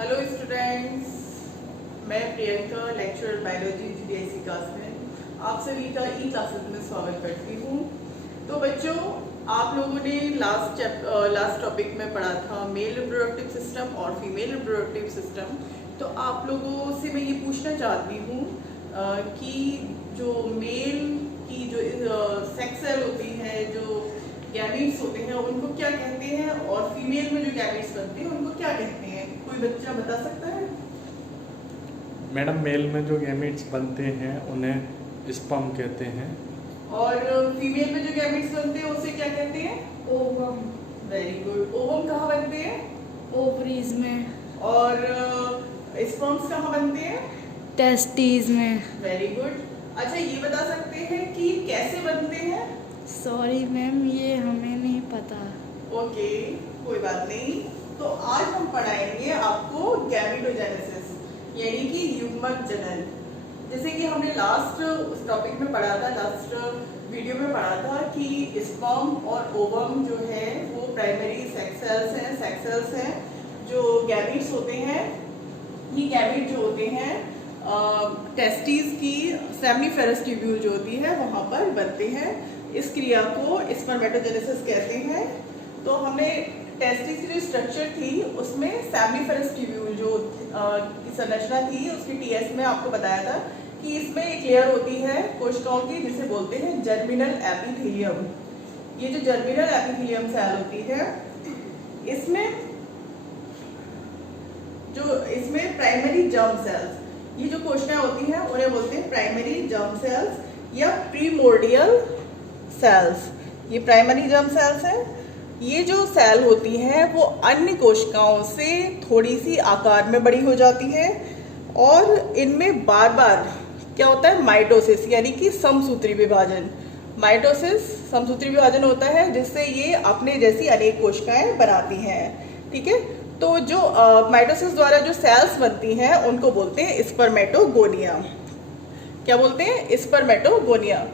Hello students, मैं Priyanka lecturer biology GDIC class में आप सभी का ई क्लासेस में स्वागत करती हूँ। तो बच्चों, आप लोगों ने लास्ट टॉपिक में पढ़ा था मेल रिप्रोडक्टिव सिस्टम और फीमेल रिप्रोडक्टिव सिस्टम। तो आप लोगों से मैं ये पूछना चाहती हूँ कि जो मेल की जो सेक्स सेल होती है, जो गैमीट्स होते हैं, उनको क्या कहते हैं, और फीमेल में जो गैमीट्स बनते हैं उनको क्या कहते हैं? कोई बच्चा बता सकता है? मैडम, मेल में जो गैमीट्स बनते हैं उन्हें स्पर्म कहते हैं। और फीमेल में जो गैमीट्स बनते हैं उसे क्या कहते हैं? ओवम। Very good. ओवम कहाँ बनते हैं? ओवरीज में। और स्पर्म्स कहाँ बनते हैं? टेस्टीज में। Very good. अच्छा, ये बता सकते हैं कि कैसे बनते हैं? सॉरी मैम, ये हमें नहीं पता। ओके, कोई बात नहीं। तो आज हम पढ़ाएंगे आपको गैमेटोजेनेसिस, यानी कि युग्मक जनन। जैसे कि हमने लास्ट उस टॉपिक में पढ़ा था, लास्ट वीडियो में पढ़ा था कि स्पर्म और ओवम जो है वो प्राइमरी सेक्स सेल्स हैं। जो गैमीट्स होते हैं, ये गैमीट जो होते हैं टेस्टीज की सेमिनिफेरस ट्यूब्यूल जो होती है वहां पर बनते हैं। इस क्रिया को स्पर्मेटोजेनेसिस कहते हैं। तो हमने टेस्टिस की जो स्ट्रक्चर थी उसमें सेमिनिफेरस ट्यूब्यूल जो की संरचना थी, उसकी TS में आपको बताया था कि इसमें एक लेयर होती है कोशिकाओं की जिसे बोलते हैं जर्मिनल एपिथेलियम। ये जो जर्मिनल एपिथेलियम सेल होती है, इसमें प्राइमरी जर्म सेल्स, ये जो कोशिकाएं होती हैं उन्हें बोलते हैं प्राइमरी जर्म सेल्स या प्रीमोर्डियल सेल्स। ये प्राइमरी जर्म सेल्स हैं। ये जो सेल होती हैं वो अन्य कोशिकाओं से थोड़ी सी आकार में बड़ी हो जाती है और इनमें बार बार क्या होता है? माइटोसिस, यानी कि समसूत्री विभाजन। माइटोसिस समसूत्री विभाजन होता है जिससे ये अपने जैसी अनेक कोशिकाएं बनाती हैं। ठीक है, तो जो माइटोसिस द्वारा जो सेल्स बनती हैं उनको बोलते हैं स्पर्मेटोगोनिया। क्या बोलते हैं? स्पर्मेटोगोनिया।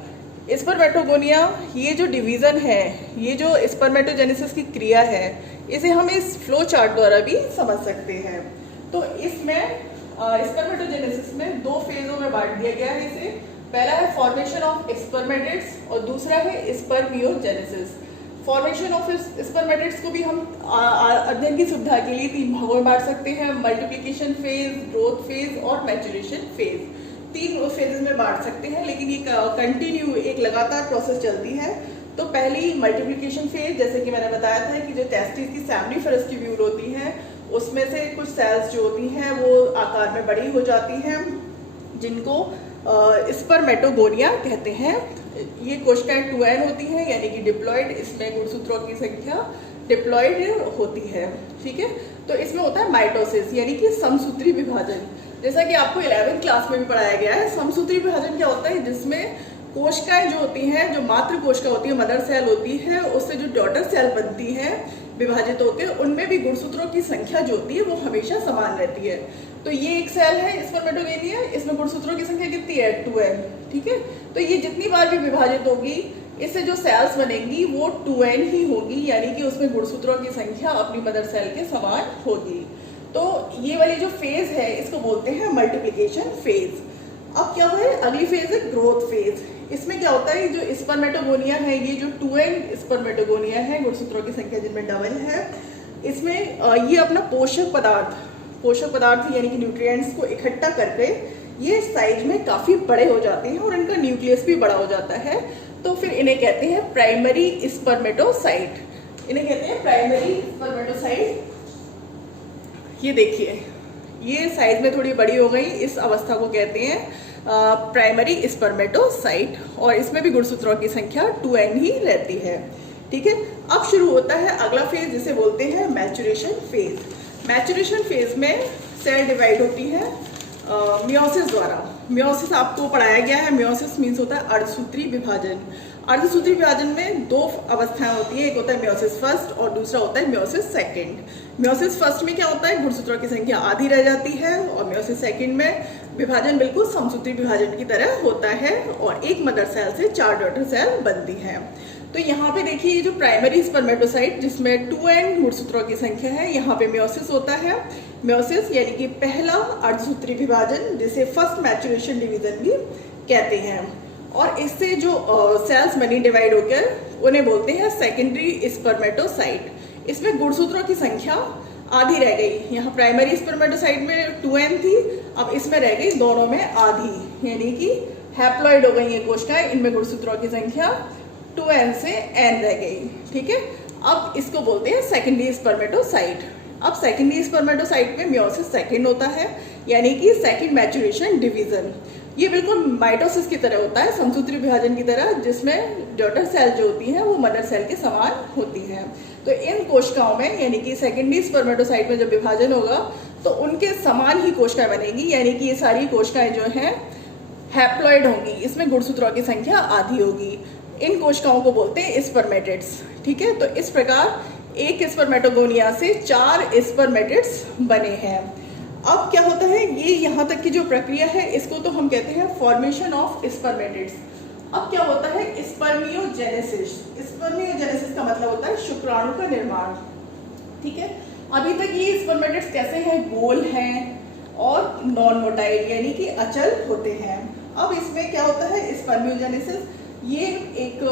स्पर्मेटोगोनिया, ये जो डिवीजन है, ये जो स्पर्मेटोजेनेसिस की क्रिया है, इसे हम इस फ्लो चार्ट द्वारा भी समझ सकते हैं। तो इसमें स्पर्मेटोजेनेसिस में दो फेजों में बांट दिया गया है इसे। पहला है फॉर्मेशन ऑफ स्पर्मेटिड्स और दूसरा है स्पर्मियोजेनेसिस। फॉर्मेशन ऑफ स्पर्मेटिड्स को भी हम अध्ययन की सुविधा के लिए 3 भागों में बांट सकते हैं: मल्टीप्लिकेशन फेज, ग्रोथ फेज और मैच्योरेशन फेज। 3 फेजेस में बांट सकते हैं, लेकिन ये कंटिन्यू एक लगातार प्रोसेस चलती है। तो पहली मल्टीप्लिकेशन फेज, जैसे कि मैंने बताया था कि जो टेस्टिस की सेमिनिफेरस ट्यूब्यूल होती है उसमें से कुछ सेल्स जो होती हैं वो आकार में बड़ी हो जाती हैं, जिनको स्पर्मेटोगोनिया कहते हैं। ये कोशिकाएं 2n होती हैं, यानी कि डिप्लॉइड। इसमें गुणसूत्रों की संख्या डिप्लॉइड होती है। ठीक है, तो इसमें होता है माइटोसिस, यानी कि समसूत्री विभाजन। जैसा कि आपको 11वीं क्लास में भी पढ़ाया गया है, समसूत्री विभाजन क्या होता है? जिसमें कोशिकाएं जो होती हैं, जो मातृ कोशिका होती है, मदर सेल होती है, उससे जो डॉटर सेल बनती है, विभाजित होते हैं, उनमें भी गुणसूत्रों की संख्या जो होती है वो हमेशा समान रहती है। तो ये एक सेल है स्पर्मेटोगोनिया, इसमें गुणसूत्रों की संख्या कितनी है? 2n। ठीक है, तो ये जितनी बार भी विभाजित होगी, इससे जो सेल्स बनेंगी वो 2n ही होगी, यानी कि उसमें गुणसूत्रों की संख्या अपनी मदर सेल के समान होगी। तो ये वाली जो फेज है इसको बोलते हैं मल्टीप्लिकेशन फेज। अब क्या है? अगली फेज है ग्रोथ फेज। इसमें क्या होता है? जो स्पर्मेटोगोनिया है, ये जो 2n स्पर्मेटोगोनिया है, गुणसूत्रों की संख्या जिनमें डबल है, इसमें ये अपना पोषक पदार्थ यानी कि न्यूट्रिएंट्स को इकट्ठा करके ये साइज में काफी बड़े हो जाते हैं और इनका न्यूक्लियस भी बड़ा हो जाता है। तो फिर इन्हें कहते हैं प्राइमरी स्पर्मेटोसाइट। इन्हें कहते हैं प्राइमरी स्पर्मेटोसाइट। ये देखिए, ये साइज में थोड़ी बड़ी हो गई, इस अवस्था को कहते हैं प्राइमरी स्पर्मेटोसाइट, और इसमें भी गुणसूत्रों की संख्या 2n ही रहती है। ठीक है, अब शुरू होता है अगला फेज जिसे बोलते हैं मैच्योरेशन फेज। मैच्योरेशन फेज में सेल डिवाइड होती है मियोसिस द्वारा। मियोसिस आपको पढ़ाया गया है। मियोसिस मीन्स होता है अर्धसूत्री विभाजन। अर्धसूत्री विभाजन में 2 अवस्थाएं होती हैं, एक होता है मियोसिस फर्स्ट और दूसरा होता है मियोसिस सेकंड। मियोसिस फर्स्ट में क्या होता है? गुणसूत्रों की संख्या आधी रह जाती है, और मियोसिस सेकंड में विभाजन बिल्कुल समसूत्री विभाजन की तरह होता है और एक मदर सेल से 4 डॉटर सेल बनती हैं। तो यहाँ पे देखिए ये जो प्राइमरी स्पर्मेटोसाइट जिसमें 2n गुणसूत्रों की संख्या है, यहाँ पे म्योसिस होता है। म्योसिस यानी कि पहला अर्धसूत्री विभाजन, जिसे फर्स्ट मैचुरेशन डिवीजन भी कहते हैं। और इससे जो सेल्स मनी डिवाइड होकर उन्हें बोलते हैं सेकेंडरी स्पर्मेटोसाइट। इसमें गुणसूत्रों की संख्या आधी रह गई। यहाँ प्राइमरी स्पर्मेटोसाइट में 2n थी, अब इसमें रह गई दोनों में आधी, यानी कि हैप्लॉइड हो गई ये कोशिकाएं। इनमें गुणसूत्रों की संख्या 2n से n रह गई। ठीक है, अब इसको बोलते हैं सेकेंडरी स्पर्मेटोसाइट। अब सेकेंडरी स्पर्मेटोसाइट में म्योसिस सेकेंड होता है, यानी कि सेकेंड मैचुरेशन डिवीजन। ये बिल्कुल माइटोसिस की तरह होता है, समसूत्री विभाजन की तरह, जिसमें डॉटर सेल जो होती है वो मदर सेल के समान होती है। तो इन कोशिकाओं में यानी कि सेकेंडरी स्पर्मेटोसाइट में जब विभाजन होगा तो उनके समान ही कोशिकाएं बनेगी, यानी कि ये सारी कोशिकाएं जो हैं हैप्लॉइड होंगी। इसमें गुणसूत्रों की संख्या आधी होगी। इन कोशिकाओं को बोलते हैं स्पर्मेटिड्स। ठीक है, तो इस प्रकार एक स्पर्मेटोगोनिया से 4 स्पर्मेटिड्स बने हैं। अब क्या होता है, ये यहाँ तक की जो प्रक्रिया है इसको तो हम कहते हैं फॉर्मेशन ऑफ स्पर्मेटिड्स। अब क्या होता है, स्पर्मियोजेनेसिस। स्पर्मियोजेनेसिस का मतलब होता है शुक्राणु का निर्माण। ठीक है, अभी तक ये स्पर्मेटिड्स कैसे हैं, गोल हैं और नॉन मोटाइल यानी कि अचल होते हैं। अब इसमें क्या होता है, स्पर्मियोजेनेसिस, ये एक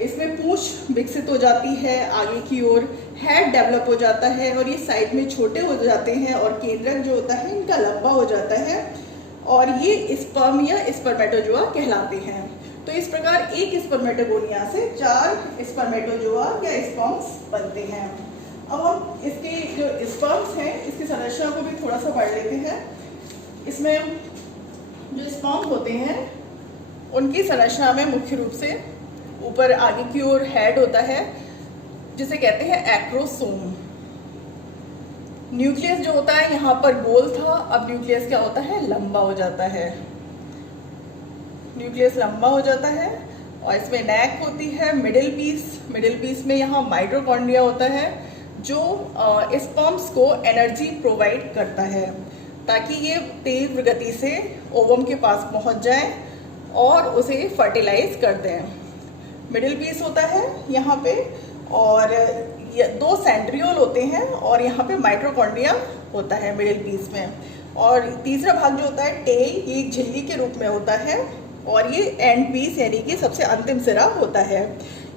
इसमें पूंछ विकसित हो जाती है आगे की ओर, हेड डेवलप हो जाता है और ये साइड में छोटे हो जाते हैं और केंद्रक जो होता है इनका लंबा हो जाता है और ये स्पर्म या स्पर्मेटोजोआ कहलाते हैं। तो इस प्रकार एक स्पर्मेटोगोनिया से 4 स्पर्मेटोजोआ या स्पर्म्स बनते हैं। अब हम इसके जो स्पर्म्स हैं इसकी संरचना को भी थोड़ा सा पढ़ लेते हैं। इसमें जो स्पर्म होते हैं उनकी संरचना में मुख्य रूप से ऊपर आगे की ओर हेड होता है जिसे कहते हैं एक्रोसोम। न्यूक्लियस जो होता है यहाँ पर गोल था, अब न्यूक्लियस क्या होता है, लंबा हो जाता है। न्यूक्लियस लंबा हो जाता है और इसमें नेक होती है। मिडिल पीस में यहाँ माइटोकॉन्ड्रिया होता है जो स्पर्म्स को एनर्जी प्रोवाइड करता है ताकि ये तीव्र गति से ओवम के पास पहुँच जाए और उसे फर्टिलाइज कर दें। मिडिल पीस होता है यहाँ पे और 2 सेंट्रियोल होते हैं और यहाँ पे माइटोकॉन्ड्रिया होता है मिडिल पीस में। और तीसरा भाग जो होता है टेल, ये एक झिल्ली के रूप में होता है और ये एंड पीस यानी कि सबसे अंतिम सिरा होता है।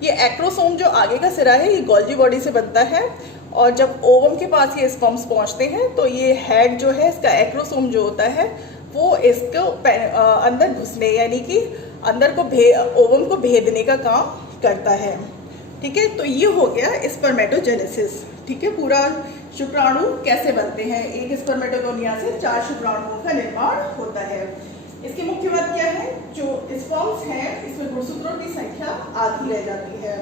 ये एक्रोसोम जो आगे का सिरा है ये गोल्जी बॉडी से बनता है और जब ओवम के पास ये स्पर्म्स पहुँचते हैं तो ये हेड जो है इसका एक्रोसोम जो होता है वो इसको अंदर घुसने यानी कि अंदर को ओवम को भेदने का काम करता है। ठीक है, तो ये हो गया स्पर्मेटोजेनेसिस। ठीक है, पूरा शुक्राणु कैसे बनते हैं, एक स्पर्मेटोगोनिया से 4 शुक्राणुओं का निर्माण होता है। इसकी मुख्य बात क्या है, जो स्पर्म्स हैं इसमें गुणसूत्रों की संख्या आधी रह जाती है।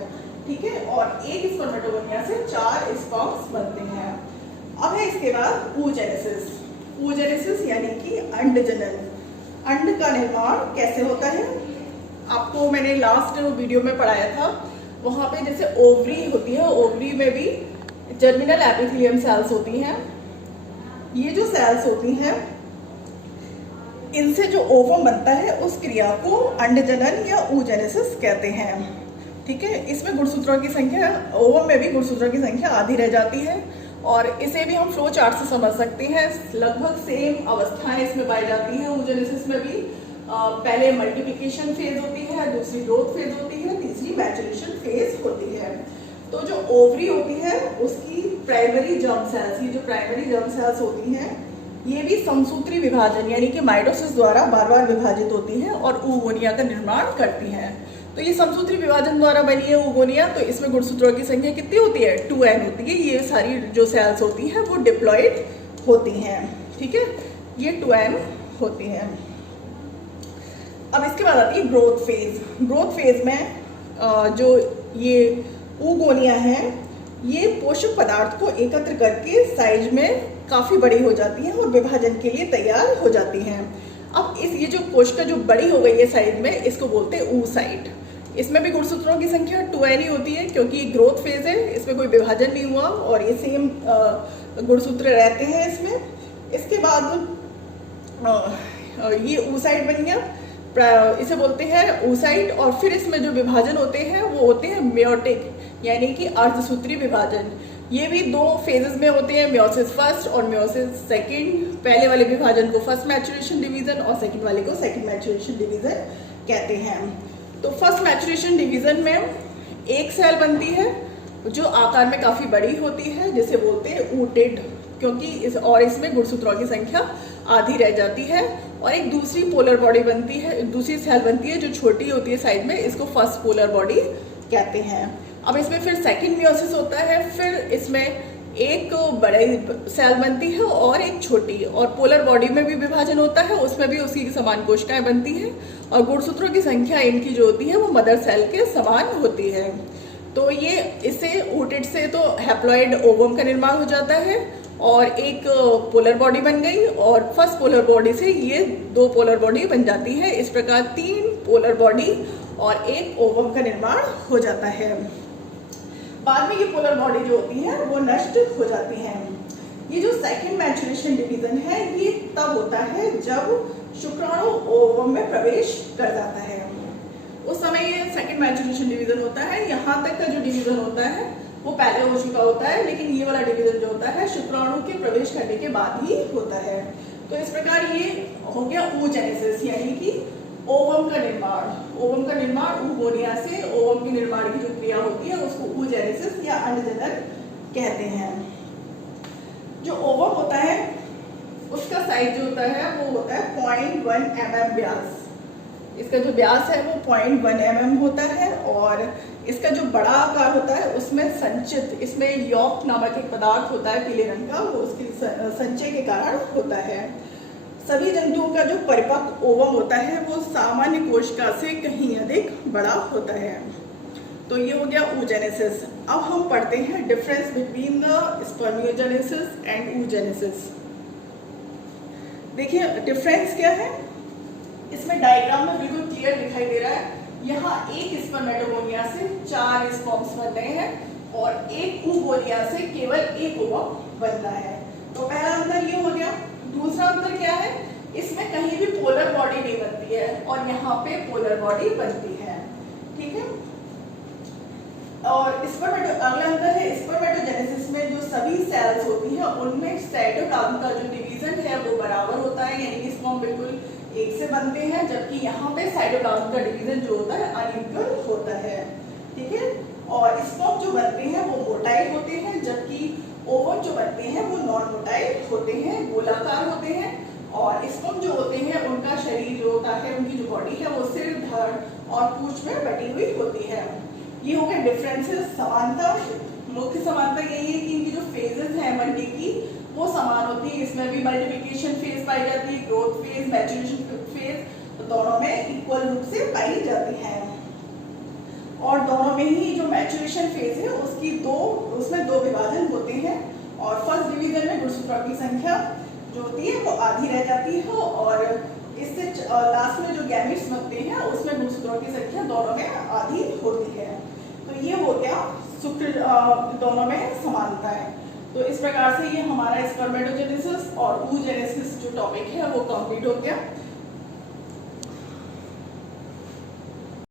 ठीक है, और एक स्पर्मेटोगोनिया से 4 स्पर्म्स बनते हैं। अब है इसके बाद oogenesis। oogenesis यानी कि अंड जनन। अंड का निर्माण कैसे होता है, आपको मैंने लास्ट वीडियो में पढ़ाया था। वहाँ पे जैसे ओवरी होती है, ओवरी में भी जर्मिनल एपिथेलियम सेल्स होती हैं। ये जो सेल्स होती हैं इनसे जो ओवम बनता है उस क्रिया को अंड जनन या oogenesis कहते हैं। ठीक है, इसमें गुणसूत्रों की संख्या, ओवम में भी गुणसूत्रों की संख्या आधी रह जाती है और इसे भी हम फ्लो चार्ट से समझ सकते हैं। लगभग सेम अवस्थाएं इसमें पाई जाती हैं। oogenesis में भी पहले मल्टीप्लिकेशन फेज होती है, दूसरी ग्रोथ फेज होती है, तीसरी मैचुरेशन फेज होती है। तो जो ओवरी होती है उसकी प्राइमरी जर्म सेल्स, ये जो प्राइमरी जर्म सेल्स होती हैं ये भी समसूत्री विभाजन यानी कि माइटोसिस द्वारा बार बार विभाजित होती हैं और oogonia का निर्माण करती हैं। तो ये समसूत्री विभाजन द्वारा बनी है oogonia, तो इसमें गुणसूत्रों की संख्या कितनी होती है, 2n होती है। ये सारी जो सेल्स होती हैं वो डिप्लॉइड होती हैं। ठीक है, ये 2n होती हैं। अब इसके बाद आती है ग्रोथ फेज। ग्रोथ फेज में जो ये oogonia है ये पोषक पदार्थ को एकत्र करके साइज में काफ़ी बड़ी हो जाती हैं और विभाजन के लिए तैयार हो जाती हैं। अब ये जो कोशिका जो बड़ी हो गई है साइज में इसको बोलते हैं oocyte। इसमें भी गुणसूत्रों की संख्या 2n ही होती है क्योंकि ग्रोथ फेज है, इसमें कोई विभाजन नहीं हुआ और ये सेम गुणसूत्र रहते हैं इसमें। इसके बाद ये oocyte बन गया। इसे बोलते हैं oocyte। और फिर इसमें जो विभाजन होते हैं वो होते हैं मेयोटिक, यानी कि अर्धसूत्री विभाजन। ये भी 2 फेजेस में होते हैं, मियोसिस फर्स्ट और मियोसिस सेकंड। पहले वाले विभाजन को फर्स्ट मैचुरेशन डिवीजन और सेकंड वाले को सेकंड मैचुरेशन डिवीजन कहते हैं। तो फर्स्ट मैचुरेशन डिवीजन में एक सेल बनती है जो आकार में काफी बड़ी होती है, जिसे बोलते हैं ऊटेड, क्योंकि इसमें गुणसूत्रों की संख्या आधी रह जाती है। और एक दूसरी पोलर बॉडी बनती है, दूसरी सेल बनती है जो छोटी होती है साइड में, इसको फर्स्ट पोलर बॉडी कहते हैं। अब इसमें फिर सेकंड मियोसिस होता है, फिर इसमें एक बड़ी सेल बनती है और एक छोटी, और पोलर बॉडी में भी विभाजन होता है, उसमें भी उसी समान कोशिकाएं बनती हैं, और गुणसूत्रों की संख्या इनकी जो होती है वो मदर सेल के समान होती है। तो ये इससे ऊटेड से तो हैप्लॉइड ओवम का निर्माण हो जाता है और एक पोलर बॉडी बन गई, और फर्स्ट पोलर बॉडी से ये 2 पोलर बॉडी बन जाती है। इस प्रकार 3 पोलर बॉडी और एक ओवम का निर्माण हो जाता है। बाद में ये पोलर बॉडी जो होती है वो नष्ट हो जाती है। ये जो सेकंड मैचुरेशन डिवीजन है ये तब होता है जब शुक्राणु ओवम में प्रवेश कर जाता है, उस समय ये सेकंड मैचुरेशन डिवीजन होता है। यहाँ तक का जो डिवीजन होता है वो पहले हो चुका होता है, लेकिन ये वाला डिवीजन जो होता है शुक्राणु के प्रवेश करने के बाद ही होता है। तो इस प्रकार ये हो गया oogenesis, यानी कि ओवम का निर्माण। ओवम का निर्माण oogonia से ओवम के निर्माण की जो क्रिया होती है उसको oogenesis या अंडजनन कहते हैं। जो ओवम होता है उसका साइज जो होता है वो होता है 0.1 mm व्यास। इसका जो व्यास है वो 0.1 mm होता है, और इसका जो बड़ा आकार होता है उसमें संचित, इसमें यॉक नामक एक पदार्थ होता है पीले रंग का, वो उसके संचय के कारण होता है। सभी जंतुओं का जो परिपक्व ओवम होता है वो सामान्य कोशिका से कहीं अधिक बड़ा होता है। तो ये हो गया oogenesis। अब हम पढ़ते हैं difference between the spermiogenesis and oogenesis। देखिए डिफरेंस क्या है, इसमें डायग्राम में बिल्कुल क्लियर दिखाई दे रहा है। यहाँ एक स्पर्मेटोगोनिया से 4 स्पर्म्स बन रहे हैं और एक oogonia से केवल एक ओवम बन रहा है। तो पहला अंतर ये हो गया। दूसरा अंतर क्या है, इसमें कहीं भी पोलर बॉडी नहीं बनती है और यहाँ पे पोलर बॉडी बनती है, ठीक है। और अगला अंतर है स्पर्मेटोजेनेसिस में जो सभी सेल्स होती हैं उनमें साइटोप्लाज्म का जो डिवीजन है वो बराबर होता है, यानी कि स्पर्म बिल्कुल एक से बनते हैं, जबकि यहाँ पे साइटोप्लाज्म का डिवीजन जो होता है अनइक्वल होता है, ठीक है। और स्पर्म जो बनते हैं वो मोटाइल होते हैं, जबकि ओवम जो बनते हैं वो नॉन मोटाइल होते हैं, गोलाकार होते हैं। और स्पर्म जो होते हैं उनका शरीर जो होता है, उनकी जो बॉडी है वो सिर, धड़ और पूंछ में बटी हुई होती है। ये हो गए डिफरेंसेस। समानता, मुख्य समानता यही है कि इनकी जो फेजेस हैं मंडी की वो समान होती है। इसमें भी मल्टीप्लिकेशन फेज पाई जाती है, ग्रोथ फेज, मैच्योरेशन फेज, तो दोनों में इक्वल रूप से पाई जाती है। और दोनों में ही जो मैच्योरेशन फेज है उसमें 2 विभाजन होते हैं, और फर्स्ट डिवीजन में गुणसूत्रों की संख्या जो होती है वो आधी रह जाती है, और इससे लास्ट में जो गैमेट्स बनते हैं उसमें गुणसूत्रों की संख्या दोनों में आधी होती है। तो ये हो गया शुक्र दोनों में समानता है। तो इस प्रकार से ये हमारा स्पर्मेटोजेनेसिस और oogenesis जो टॉपिक है वो कंप्लीट हो गया।